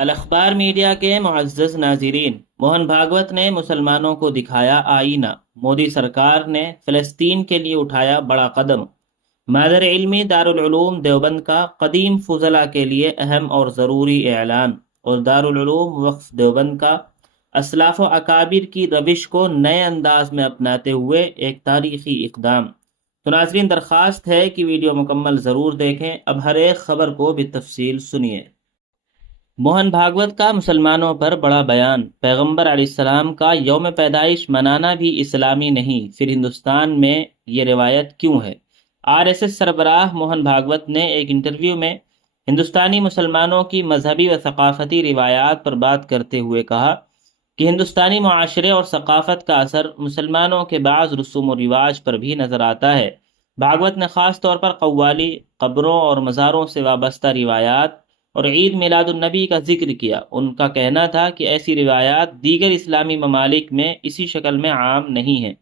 الاخبار media کے معزز ناظرین، موہن بھاگوت نے مسلمانوں کو دکھایا آئینہ، مودی سرکار نے فلسطین کے لیے اٹھایا بڑا قدم۔ مادر علمی دارالعلوم دیوبند کا قدیم فضلاء کے لیے اہم اور ضروری اعلان، اور دارالعلوم وقف دیوبند کا اسلاف و اکابر کی روش کو نئے انداز میں اپناتے ہوئے ایک تاریخی اقدام۔ تو ناظرین، درخواست ہے کہ ویڈیو مکمل ضرور دیکھیں۔ اب ہر ایک خبر کو بالتفصیل سنیے۔ موہن بھاگوت کا مسلمانوں پر بڑا بیان، پیغمبر علیہ السلام کا یوم پیدائش منانا بھی اسلامی نہیں، پھر ہندوستان میں یہ روایت کیوں ہے؟ آر ایس ایس سربراہ موہن بھاگوت نے ایک انٹرویو میں ہندوستانی مسلمانوں کی مذہبی و ثقافتی روایات پر بات کرتے ہوئے کہا کہ ہندوستانی معاشرے اور ثقافت کا اثر مسلمانوں کے بعض رسوم و رواج پر بھی نظر آتا ہے۔ بھاگوت نے خاص طور پر قوالی، قبروں اور مزاروں سے وابستہ روایات اور عید میلاد النبی کا ذکر کیا۔ ان کا کہنا تھا کہ ایسی روایات دیگر اسلامی ممالک میں اسی شکل میں عام نہیں ہیں۔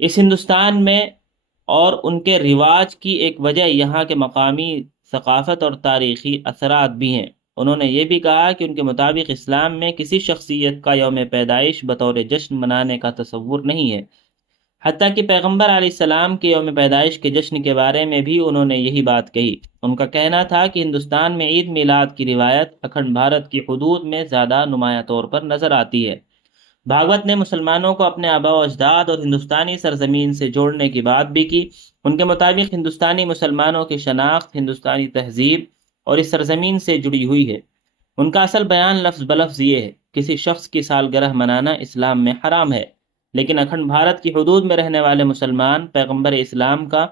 اس ہندوستان میں اور ان کے رواج کی ایک وجہ یہاں کے مقامی ثقافت اور تاریخی اثرات بھی ہیں۔ انہوں نے یہ بھی کہا کہ ان کے مطابق اسلام میں کسی شخصیت کا یوم پیدائش بطور جشن منانے کا تصور نہیں ہے۔ حتیٰ کہ پیغمبر علیہ السلام کے یوم پیدائش کے جشن کے بارے میں بھی انہوں نے یہی بات کہی۔ ان کا کہنا تھا کہ ہندوستان میں عید میلاد کی روایت اکھنڈ بھارت کی حدود میں زیادہ نمایاں طور پر نظر آتی ہے۔ بھاگوت نے مسلمانوں کو اپنے آباء و اجداد اور ہندوستانی سرزمین سے جوڑنے کی بات بھی کی۔ ان کے مطابق ہندوستانی مسلمانوں کی شناخت ہندوستانی تہذیب اور اس سرزمین سے جڑی ہوئی ہے۔ ان کا اصل بیان لفظ بلفظ یہ ہے: کسی شخص کی سالگرہ منانا اسلام میں حرام ہے، لیکن اکھنڈ بھارت کی حدود میں رہنے والے مسلمان پیغمبر اسلام کا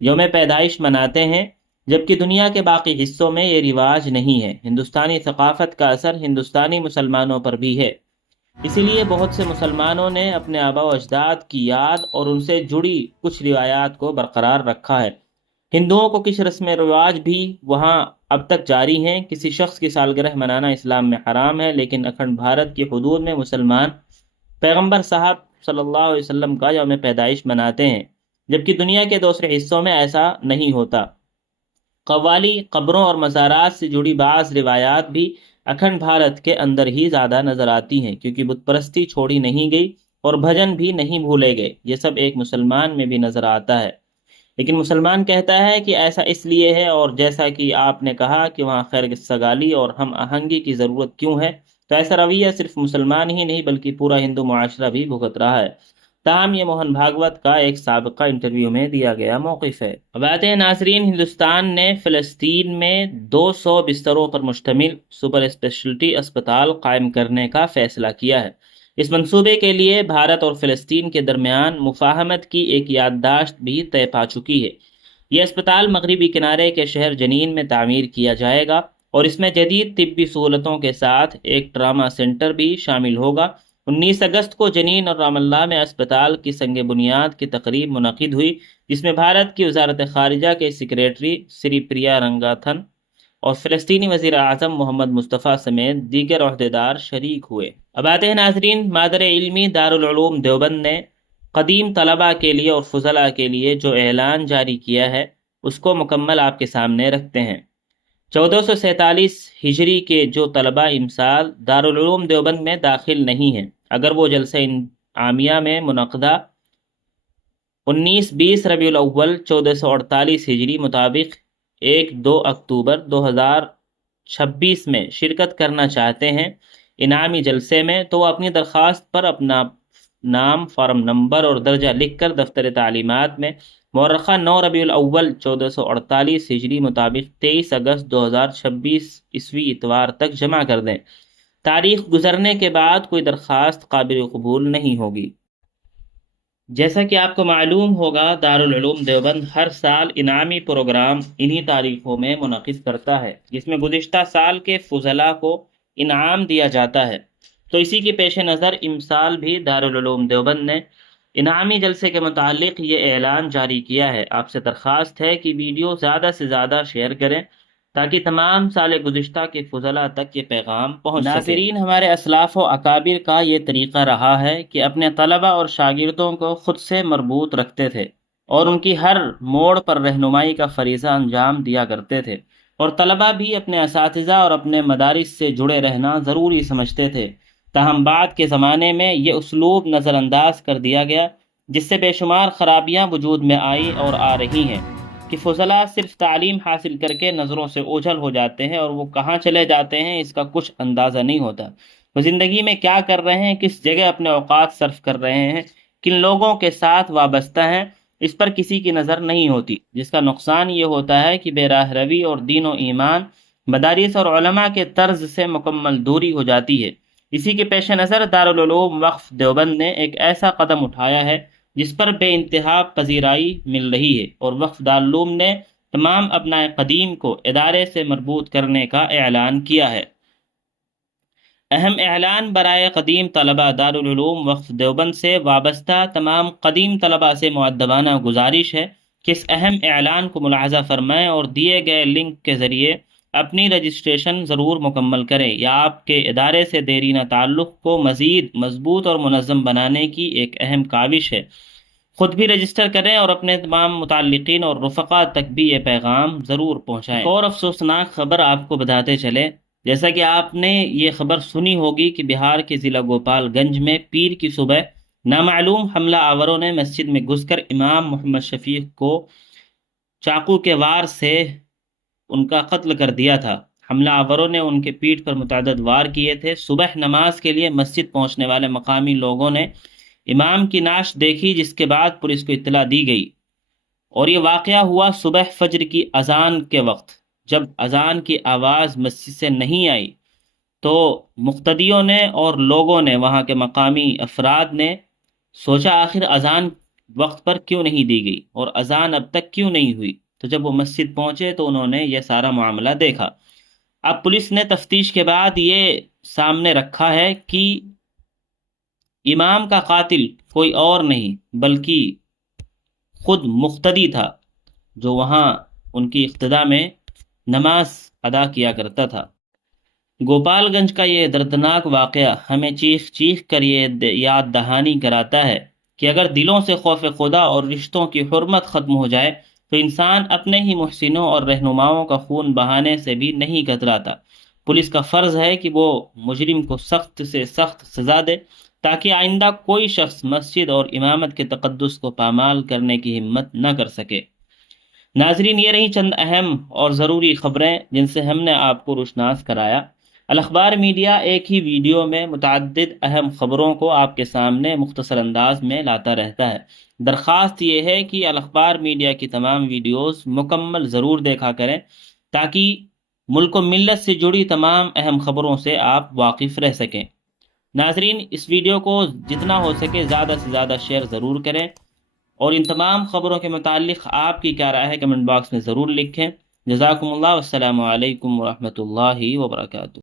یوم پیدائش مناتے ہیں، جبکہ دنیا کے باقی حصوں میں یہ رواج نہیں ہے۔ ہندوستانی ثقافت کا اثر ہندوستانی مسلمانوں پر بھی ہے، اسی لیے بہت سے مسلمانوں نے اپنے آباء و اجداد کی یاد اور ان سے جڑی کچھ روایات کو برقرار رکھا ہے۔ ہندوؤں کو کچھ رسم رواج بھی وہاں اب تک جاری ہیں۔ کسی شخص کی سالگرہ منانا اسلام میں حرام ہے، لیکن اکھنڈ بھارت کی حدود میں مسلمان پیغمبر صاحب صلی اللہ علیہ وسلم کا یوم پیدائش مناتے ہیں، جبکہ دنیا کے دوسرے حصوں میں ایسا نہیں ہوتا۔ قوالی، قبروں اور مزارات سے جڑی بعض روایات بھی اکھنڈ بھارت کے اندر ہی زیادہ نظر آتی ہیں، کیونکہ بت پرستی چھوڑی نہیں گئی اور بھجن بھی نہیں بھولے گئے۔ یہ سب ایک مسلمان میں بھی نظر آتا ہے، لیکن مسلمان کہتا ہے کہ ایسا اس لیے ہے، اور جیسا کہ آپ نے کہا کہ وہاں خیر سگالی اور ہم آہنگی کی ضرورت کیوں ہے، تو ایسا رویہ صرف مسلمان ہی نہیں بلکہ پورا ہندو معاشرہ بھی بھگت رہا ہے۔ تاہم یہ موہن بھاگوت کا ایک سابقہ انٹرویو میں دیا گیا موقف ہے۔ اب آتے ہیں ناظرین، ہندوستان نے فلسطین میں 200 بستروں پر مشتمل سپر اسپیشلٹی اسپتال قائم کرنے کا فیصلہ کیا ہے۔ اس منصوبے کے لیے بھارت اور فلسطین کے درمیان مفاہمت کی ایک یادداشت بھی طے پا چکی ہے۔ یہ اسپتال مغربی کنارے کے شہر جنین میں تعمیر کیا جائے گا، اور اس میں جدید طبی سہولتوں کے ساتھ ایک ٹراما سینٹر بھی شامل ہوگا۔ 19 اگست کو جنین اور رام اللہ میں اسپتال کی سنگ بنیاد کی تقریب منعقد ہوئی، جس میں بھارت کی وزارت خارجہ کے سیکریٹری سری پریا رنگاتھن اور فلسطینی وزیر اعظم محمد مصطفیٰ سمیت دیگر عہدیدار شریک ہوئے۔ اب آتے ہیں ناظرین، مادر علمی دارالعلوم دیوبند نے قدیم طلباء کے لیے اور فضلاء کے لیے جو اعلان جاری کیا ہے اس کو مکمل آپ کے سامنے رکھتے ہیں۔ 1447 ہجری کے جو طلباء امسال دارالعلوم دیوبند میں داخل نہیں ہیں، اگر وہ جلسہ عامیہ میں منعقدہ 19-20 ربیع الاول 1448 ہجری مطابق 1-2 اکتوبر 2026 میں شرکت کرنا چاہتے ہیں انعامی جلسے میں، تو وہ اپنی درخواست پر اپنا نام، فارم نمبر اور درجہ لکھ کر دفتر تعلیمات میں مورخہ 9 ربیع الاول 1448 ہجری مطابق 23 اگست 2026 عیسوی اتوار تک جمع کر دیں۔ تاریخ گزرنے کے بعد کوئی درخواست قابل قبول نہیں ہوگی۔ جیسا کہ آپ کو معلوم ہوگا، دارالعلوم دیوبند ہر سال انعامی پروگرام انہی تاریخوں میں منعقد کرتا ہے، جس میں گزشتہ سال کے فضلاء کو انعام دیا جاتا ہے۔ تو اسی کے پیش نظر امسال بھی دارالعلوم دیوبند نے انعامی جلسے کے متعلق یہ اعلان جاری کیا ہے۔ آپ سے درخواست ہے کہ ویڈیو زیادہ سے زیادہ شیئر کریں تاکہ تمام سال گزشتہ کے فضلاء تک یہ پیغام پہنچ سکے۔ ناظرین، ہمارے اسلاف و اکابر کا یہ طریقہ رہا ہے کہ اپنے طلباء اور شاگردوں کو خود سے مربوط رکھتے تھے اور ان کی ہر موڑ پر رہنمائی کا فریضہ انجام دیا کرتے تھے۔ اور طلبہ بھی اپنے اساتذہ اور اپنے مدارس سے جڑے رہنا ضروری سمجھتے تھے۔ تاہم بعد کے زمانے میں یہ اسلوب نظر انداز کر دیا گیا، جس سے بے شمار خرابیاں وجود میں آئی اور آ رہی ہیں کہ فضلاء صرف تعلیم حاصل کر کے نظروں سے اوجھل ہو جاتے ہیں اور وہ کہاں چلے جاتے ہیں اس کا کچھ اندازہ نہیں ہوتا۔ وہ زندگی میں کیا کر رہے ہیں، کس جگہ اپنے اوقات صرف کر رہے ہیں، کن لوگوں کے ساتھ وابستہ ہیں، اس پر کسی کی نظر نہیں ہوتی، جس کا نقصان یہ ہوتا ہے کہ بے راہ روی اور دین و ایمان، مدارس اور علماء کے طرز سے مکمل دوری ہو جاتی ہے۔ اسی کے پیش نظر دارالعلوم وقف دیوبند نے ایک ایسا قدم اٹھایا ہے جس پر بے انتہا پذیرائی مل رہی ہے، اور وقف دارالعلوم نے تمام ابنائے قدیم کو ادارے سے مربوط کرنے کا اعلان کیا ہے۔ اہم اعلان برائے قدیم طلبہ دارالعلوم وقف دیوبند سے وابستہ تمام قدیم طلبہ سے مؤدبانہ گزارش ہے کہ اس اہم اعلان کو ملاحظہ فرمائیں اور دیے گئے لنک کے ذریعے اپنی رجسٹریشن ضرور مکمل کریں۔ یہ آپ کے ادارے سے دیرینہ تعلق کو مزید مضبوط اور منظم بنانے کی ایک اہم کاوش ہے۔ خود بھی رجسٹر کریں اور اپنے تمام متعلقین اور رفقا تک بھی یہ پیغام ضرور پہنچائیں۔ ایک اور افسوسناک خبر آپ کو بتاتے چلے، جیسا کہ آپ نے یہ خبر سنی ہوگی کہ بہار کے ضلع گوپال گنج میں پیر کی صبح نامعلوم حملہ آوروں نے مسجد میں گھس کر امام محمد شفیق کو چاقو کے وار سے ان کا قتل کر دیا تھا۔ حملہ آوروں نے ان کے پیٹھ پر متعدد وار کیے تھے۔ صبح نماز کے لیے مسجد پہنچنے والے مقامی لوگوں نے امام کی نعش دیکھی، جس کے بعد پولیس کو اطلاع دی گئی، اور یہ واقعہ ہوا صبح فجر کی اذان کے وقت۔ جب اذان کی آواز مسجد سے نہیں آئی تو مقتدیوں نے اور لوگوں نے، وہاں کے مقامی افراد نے سوچا آخر اذان وقت پر کیوں نہیں دی گئی اور اذان اب تک کیوں نہیں ہوئی۔ تو جب وہ مسجد پہنچے تو انہوں نے یہ سارا معاملہ دیکھا۔ اب پولیس نے تفتیش کے بعد یہ سامنے رکھا ہے کہ امام کا قاتل کوئی اور نہیں بلکہ خود مقتدی تھا، جو وہاں ان کی اقتداء میں نماز ادا کیا کرتا تھا۔ گوپال گنج کا یہ دردناک واقعہ ہمیں چیخ چیخ کر یہ یاد دہانی کراتا ہے کہ اگر دلوں سے خوف خدا اور رشتوں کی حرمت ختم ہو جائے تو انسان اپنے ہی محسنوں اور رہنماؤں کا خون بہانے سے بھی نہیں کتراتا۔ پولیس کا فرض ہے کہ وہ مجرم کو سخت سے سخت سزا دے تاکہ آئندہ کوئی شخص مسجد اور امامت کے تقدس کو پامال کرنے کی ہمت نہ کر سکے۔ ناظرین، یہ رہی چند اہم اور ضروری خبریں جن سے ہم نے آپ کو روشناس کرایا۔ الاخبار میڈیا ایک ہی ویڈیو میں متعدد اہم خبروں کو آپ کے سامنے مختصر انداز میں لاتا رہتا ہے۔ درخواست یہ ہے کہ الاخبار میڈیا کی تمام ویڈیوز مکمل ضرور دیکھا کریں تاکہ ملک و ملت سے جڑی تمام اہم خبروں سے آپ واقف رہ سکیں۔ ناظرین، اس ویڈیو کو جتنا ہو سکے زیادہ سے زیادہ شیئر ضرور کریں، اور ان تمام خبروں کے متعلق آپ کی کیا رائے ہے کمنٹ باکس میں ضرور لکھیں۔ جزاکم اللہ، والسلام علیکم ورحمۃ اللہ وبرکاتہ۔